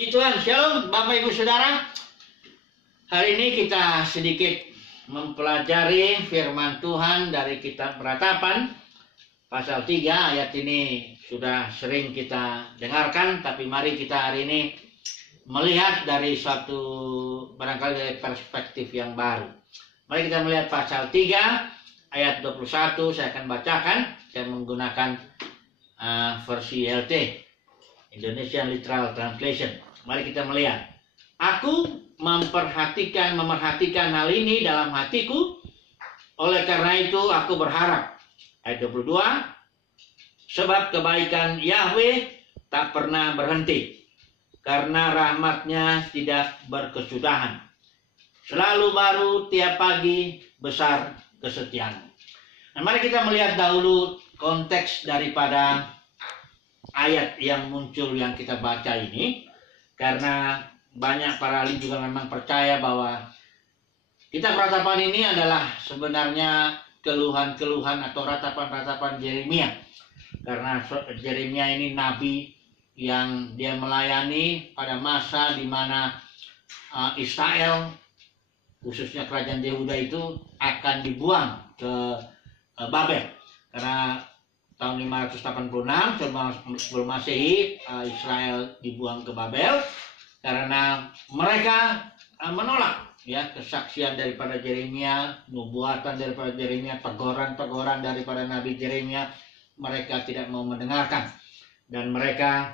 Puji Tuhan, Shalom Bapak Ibu Saudara. Hari ini kita sedikit mempelajari firman Tuhan dari kitab Beratapan pasal 3. Ayat ini sudah sering kita dengarkan, tapi mari kita hari ini melihat dari suatu barangkali dari perspektif yang baru. Mari kita melihat pasal 3 ayat 21. Saya akan bacakan. Saya menggunakan versi LT, Indonesian Literal Translation. Mari kita melihat. Aku memerhatikan hal ini dalam hatiku. Oleh karena itu aku berharap. Ayat 22. Sebab kebaikan Yahweh tak pernah berhenti, karena rahmatnya tidak berkesudahan. Selalu baru tiap pagi, besar kesetiaan. Nah, mari kita melihat dahulu konteks daripada ayat yang muncul yang kita baca ini, karena banyak para ahli juga memang percaya bahwa kitab Beratapan ini adalah sebenarnya keluhan-keluhan atau ratapan-ratapan Yeremia, karena Yeremia ini nabi yang dia melayani pada masa di mana Israel, khususnya kerajaan Yehuda itu akan dibuang ke Babel, karena tahun 586 sebelum Masehi Israel dibuang ke Babel karena mereka menolak kesaksian daripada Yeremia, nubuatan daripada Yeremia, teguran daripada Nabi Yeremia. Mereka tidak mau mendengarkan dan mereka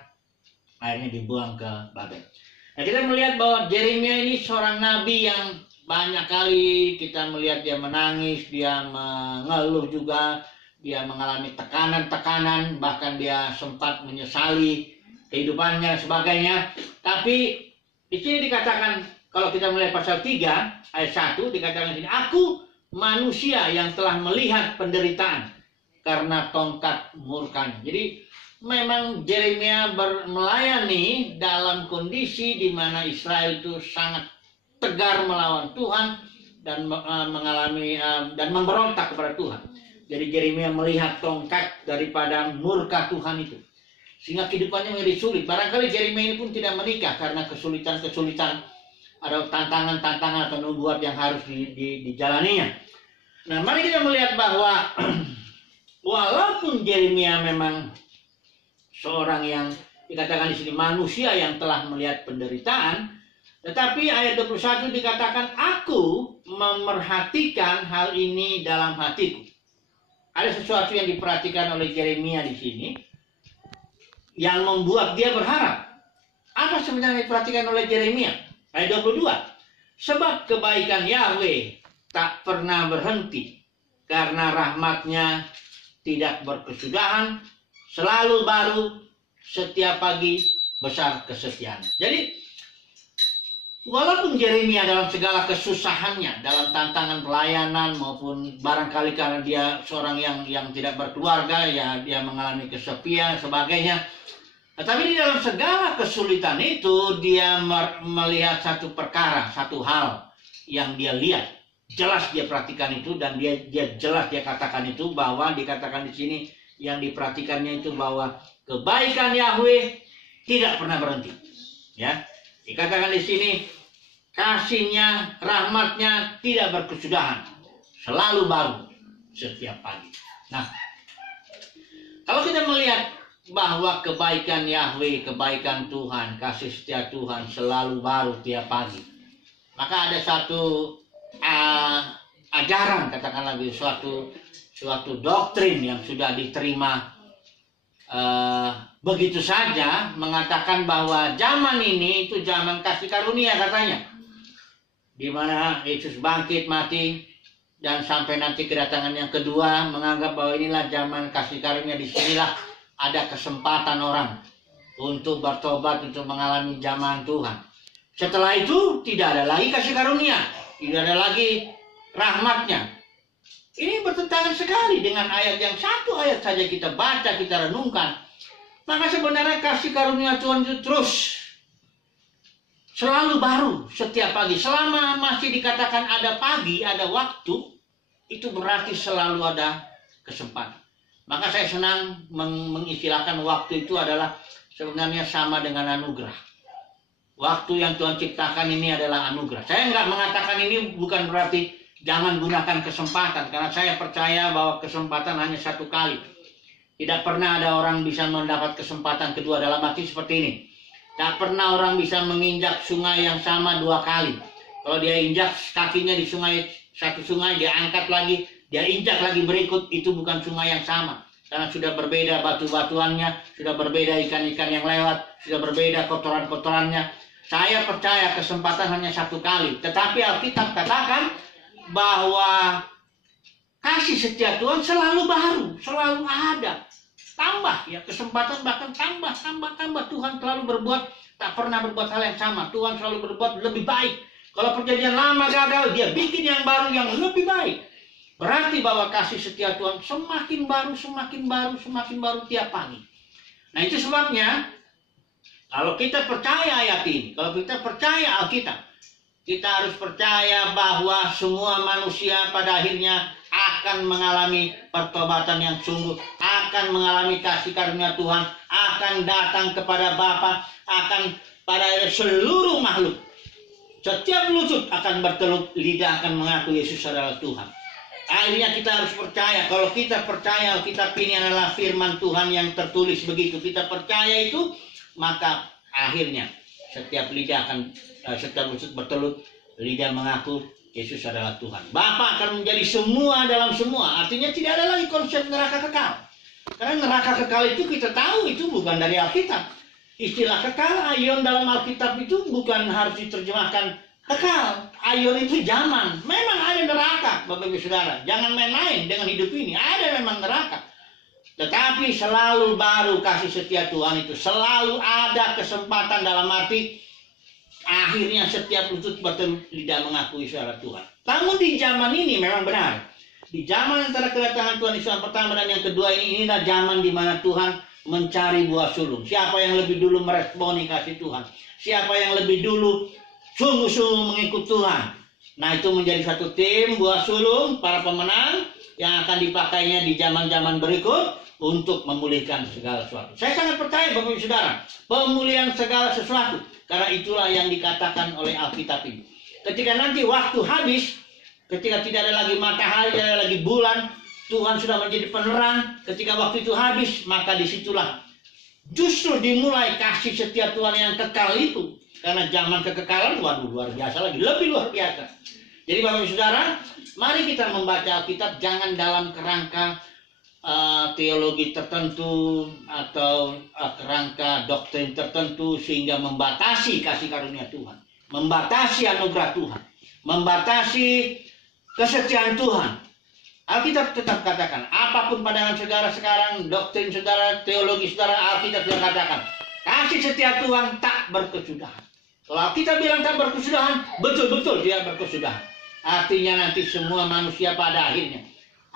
akhirnya dibuang ke Babel. Nah, kita melihat bahwa Yeremia ini seorang nabi yang banyak kali kita melihat dia menangis, dia mengeluh juga, dia mengalami tekanan-tekanan, bahkan dia sempat menyesali kehidupannya dan sebagainya. Tapi di sini dikatakan, kalau kita melihat pasal 3 ayat 1 dikatakan di sini, aku manusia yang telah melihat penderitaan karena tongkat murkanya. Jadi memang Yeremia melayani dalam kondisi di mana Israel itu sangat tegar melawan Tuhan dan mengalami dan memberontak kepada Tuhan. Jadi Yeremia melihat tongkat daripada murka Tuhan itu, sehingga kehidupannya menjadi sulit. Barangkali Yeremia ini pun tidak menikah karena kesulitan-kesulitan, ada tantangan-tantangan atau nubuat yang harus dijalaninya. Nah, mari kita melihat bahwa walaupun Yeremia memang seorang yang dikatakan di sini manusia yang telah melihat penderitaan, tetapi ayat 21 dikatakan, aku memerhatikan hal ini dalam hatiku. Ada sesuatu yang diperhatikan oleh Yeremia di sini yang membuat dia berharap. Apa sebenarnya yang diperhatikan oleh Yeremia? Ayat 22. Sebab kebaikan Yahweh tak pernah berhenti, karena rahmatnya tidak berkesudahan, selalu baru, setiap pagi besar kesetiaannya. Jadi walaupun Yeremia dalam segala kesusahannya, dalam tantangan pelayanan maupun barangkali karena dia seorang yang tidak berkeluarga, ya dia mengalami kesepian sebagainya. Tetapi di dalam segala kesulitan itu dia melihat satu perkara, satu hal yang dia lihat. Jelas dia perhatikan itu dan dia jelas dia katakan itu, bahwa dikatakan di sini yang diperhatikannya itu bahwa kebaikan Yahweh tidak pernah berhenti. Ya, dikatakan di sini kasihnya, rahmatnya tidak berkesudahan, selalu baru setiap pagi. Nah, kalau kita melihat bahwa kebaikan Yahweh, kebaikan Tuhan, kasih setia Tuhan selalu baru tiap pagi, maka ada satu ajaran, katakanlah suatu doktrin yang sudah diterima begitu saja, mengatakan bahwa zaman ini itu zaman kasih karunia katanya, di mana Yesus bangkit mati dan sampai nanti kedatangan yang kedua, menganggap bahwa inilah zaman kasih karunia. Disinilah ada kesempatan orang untuk bertobat, untuk mengalami zaman Tuhan. Setelah itu tidak ada lagi kasih karunia, tidak ada lagi rahmatnya. Ini bertentangan sekali dengan ayat yang satu ayat saja kita baca, kita renungkan. Maka sebenarnya kasih karunia Tuhan itu terus selalu baru setiap pagi. Selama masih dikatakan ada pagi, ada waktu, itu berarti selalu ada kesempatan. Maka saya senang mengistilahkan waktu itu adalah sebenarnya sama dengan anugerah. Waktu yang Tuhan ciptakan ini adalah anugerah. Saya nggak mengatakan ini bukan berarti jangan gunakan kesempatan. Karena saya percaya bahwa kesempatan hanya satu kali. Tidak pernah ada orang bisa mendapat kesempatan kedua, dalam arti seperti ini. Tak pernah orang bisa menginjak sungai yang sama dua kali. Kalau dia injak kakinya di satu sungai, dia angkat lagi, dia injak lagi berikut, itu bukan sungai yang sama. Karena sudah berbeda batu-batuannya, sudah berbeda ikan-ikan yang lewat, sudah berbeda kotoran-kotorannya. Saya percaya kesempatan hanya satu kali. Tetapi Alkitab katakan bahwa kasih setia Tuhan selalu baru, selalu ada. Tambah ya, kesempatan bahkan tambah. Tuhan selalu berbuat, tak pernah berbuat hal yang sama. Tuhan selalu berbuat lebih baik. Kalau perjanjian lama gagal, dia bikin yang baru yang lebih baik. Berarti bahwa kasih setia Tuhan semakin baru tiap pagi. Nah, itu sebabnya kalau kita percaya ayat ini, kalau kita percaya Alkitab, kita harus percaya bahwa semua manusia pada akhirnya akan mengalami pertobatan yang sungguh, akan mengalami kasih karunia Tuhan, akan datang kepada Bapa, akan pada seluruh makhluk. Setiap lutut akan bertelut, lidah akan mengaku Yesus adalah Tuhan. Akhirnya kita harus percaya. Kalau kita percaya Alkitab ini adalah firman Tuhan yang tertulis begitu, kita percaya itu, maka akhirnya setiap lutut bertelut, lidah mengaku Yesus adalah Tuhan. Bapa akan menjadi semua dalam semua. Artinya tidak ada lagi konsep neraka kekal. Karena neraka kekal itu kita tahu itu bukan dari Alkitab. Istilah kekal, aion dalam Alkitab itu bukan harus diterjemahkan kekal. Aion itu zaman. Memang ada neraka, Bapak Ibu Saudara. Jangan main-main dengan hidup ini. Ada memang neraka. Tetapi selalu baru kasih setia Tuhan itu. Selalu ada kesempatan, dalam arti akhirnya setiap lutut bertelut, lidah mengakui suara Tuhan. Namun di zaman ini memang benar. Di zaman antara kedatangan Tuhan Yesus yang pertama dan yang kedua ini, inilah zaman di mana Tuhan mencari buah sulung. Siapa yang lebih dulu meresponi kasih Tuhan? Siapa yang lebih dulu sungguh-sungguh mengikut Tuhan? Nah, itu menjadi satu tim buah sulung, para pemenang yang akan dipakainya di zaman-zaman berikut untuk memulihkan segala sesuatu. Saya sangat percaya Bapak Ibu Saudara, pemulihan segala sesuatu. Karena itulah yang dikatakan oleh Alkitab ini. Ketika nanti waktu habis, ketika tidak ada lagi matahari, tidak ada lagi bulan, Tuhan sudah menjadi penerang. Ketika waktu itu habis, maka disitulah justru dimulai kasih setia Tuhan yang kekal itu. Karena zaman kekekalan, waduh, luar biasa lagi, lebih luar biasa. Jadi Bapak Ibu Saudara, mari kita membaca Alkitab jangan dalam kerangka teologi tertentu atau kerangka doktrin tertentu sehingga membatasi kasih karunia Tuhan, membatasi anugerah Tuhan, membatasi kesetiaan Tuhan. Alkitab tetap katakan, apapun pandangan saudara sekarang, doktrin saudara, teologi saudara, Alkitab sudah katakan, kasih setia Tuhan tak berkesudahan. Kalau kita bilang tak berkesudahan, betul-betul dia berkesudahan. Artinya nanti semua manusia pada akhirnya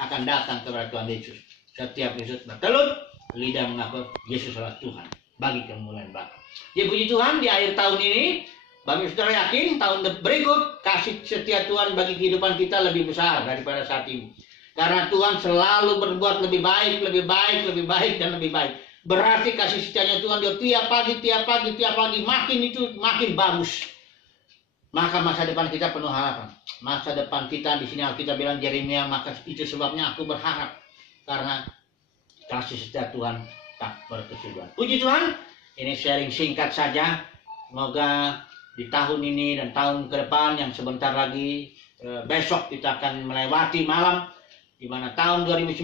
akan datang kepada Tuhan Yesus. Setiap Yesus bertelut, lidah mengaku Yesus adalah Tuhan. Bagi kemuliaan Bapa. Jadi puji Tuhan, di akhir tahun ini, Bapak Saudara yakin tahun berikut kasih setia Tuhan bagi kehidupan kita lebih besar daripada saat ini. Karena Tuhan selalu berbuat lebih baik, dan lebih baik. Berarti kasih setianya Tuhan dia tiap pagi makin bagus. Maka masa depan kita penuh harapan. Masa depan kita di sini Alkitab bilang Yeremia, maka itu sebabnya aku berharap karena kasih setia Tuhan tak berkesudahan. Puji Tuhan, ini sharing singkat saja. Semoga di tahun ini dan tahun ke depan yang sebentar lagi, besok kita akan melewati malam di mana tahun 2019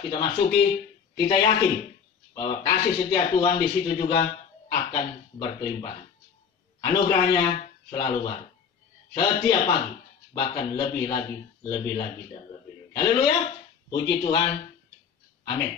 kita masuki, kita yakin bahwa kasih setia Tuhan di situ juga akan berkelimpahan. Anugerahnya selalu baru. Setiap pagi, bahkan lebih lagi dan lebih lagi. Haleluya. Puji Tuhan. Amin.